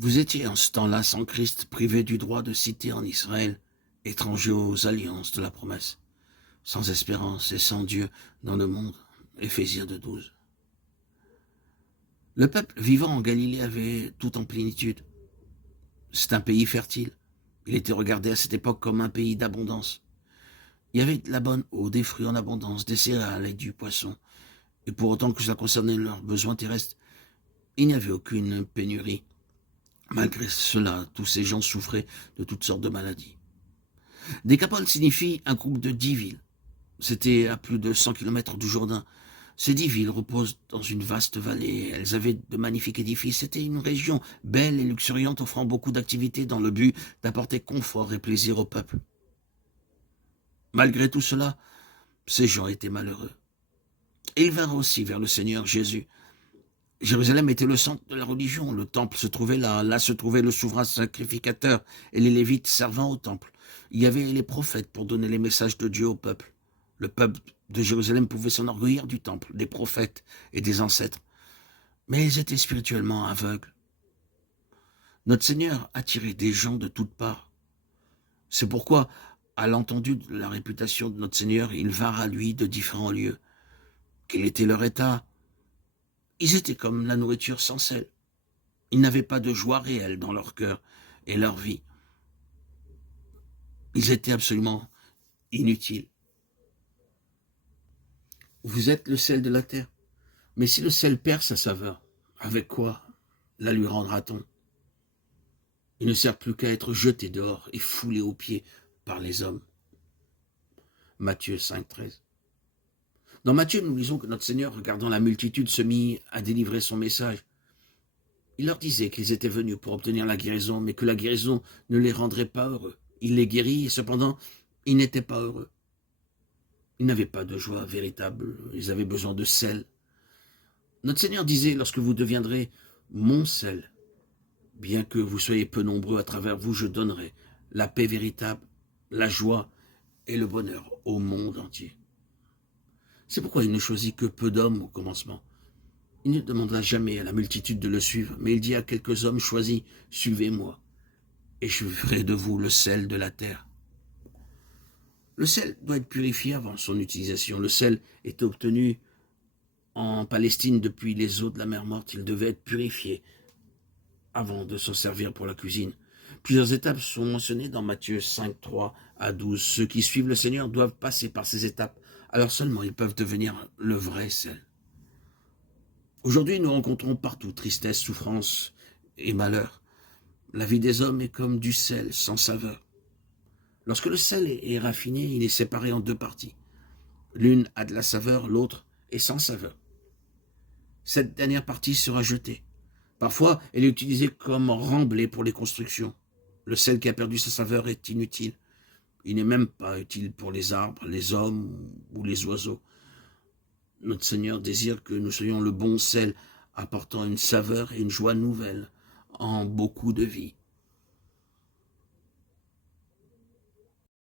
Vous étiez en ce temps-là sans Christ, privé du droit de citer en Israël, étranger aux alliances de la promesse, sans espérance et sans Dieu dans le monde. Éphésiens 2,12. Le peuple vivant en Galilée avait tout en plénitude. C'est un pays fertile. Il était regardé à cette époque comme un pays d'abondance. Il y avait de la bonne eau, des fruits en abondance, des céréales et du poisson. Et pour autant que cela concernait leurs besoins terrestres, il n'y avait aucune pénurie. Malgré cela, tous ces gens souffraient de toutes sortes de maladies. Décapole signifie un groupe de 10 villes. C'était à plus de 100 kilomètres du Jourdain. Ces 10 villes reposent dans une vaste vallée. Elles avaient de magnifiques édifices. C'était une région belle et luxuriante, offrant beaucoup d'activités dans le but d'apporter confort et plaisir au peuple. Malgré tout cela, ces gens étaient malheureux. Et ils vinrent aussi vers le Seigneur Jésus. Jérusalem était le centre de la religion. Le temple se trouvait là. Là se trouvait le souverain sacrificateur et les Lévites servant au temple. Il y avait les prophètes pour donner les messages de Dieu au peuple. Le peuple de Jérusalem pouvait s'enorgueillir du temple, des prophètes et des ancêtres. Mais ils étaient spirituellement aveugles. Notre Seigneur attirait des gens de toutes parts. C'est pourquoi, à l'entendu de la réputation de notre Seigneur, ils vinrent à lui de différents lieux. Quel était leur état? Ils étaient comme la nourriture sans sel. Ils n'avaient pas de joie réelle dans leur cœur et leur vie. Ils étaient absolument inutiles. Vous êtes le sel de la terre. Mais si le sel perd sa saveur, avec quoi la lui rendra-t-on? Il ne sert plus qu'à être jeté dehors et foulé aux pieds par les hommes. Matthieu 5,13. Dans Matthieu, nous lisons que notre Seigneur, regardant la multitude, se mit à délivrer son message. Il leur disait qu'ils étaient venus pour obtenir la guérison, mais que la guérison ne les rendrait pas heureux. Il les guérit et cependant, ils n'étaient pas heureux. Ils n'avaient pas de joie véritable, ils avaient besoin de sel. Notre Seigneur disait, lorsque vous deviendrez mon sel, bien que vous soyez peu nombreux à travers vous, je donnerai la paix véritable, la joie et le bonheur au monde entier. C'est pourquoi il ne choisit que peu d'hommes au commencement. Il ne demandera jamais à la multitude de le suivre, mais il dit à quelques hommes choisis, suivez-moi, et je ferai de vous le sel de la terre. Le sel doit être purifié avant son utilisation. Le sel est obtenu en Palestine depuis les eaux de la mer Morte. Il devait être purifié avant de s'en servir pour la cuisine. Plusieurs étapes sont mentionnées dans Matthieu 5, 3 à 12. Ceux qui suivent le Seigneur doivent passer par ces étapes. Alors seulement ils peuvent devenir le vrai sel. Aujourd'hui, nous rencontrons partout tristesse, souffrance et malheur. La vie des hommes est comme du sel sans saveur. Lorsque le sel est raffiné, il est séparé en deux parties. L'une a de la saveur, l'autre est sans saveur. Cette dernière partie sera jetée. Parfois, elle est utilisée comme remblai pour les constructions. Le sel qui a perdu sa saveur est inutile. Il n'est même pas utile pour les arbres, les hommes ou les oiseaux. Notre Seigneur désire que nous soyons le bon sel, apportant une saveur et une joie nouvelle en beaucoup de vies.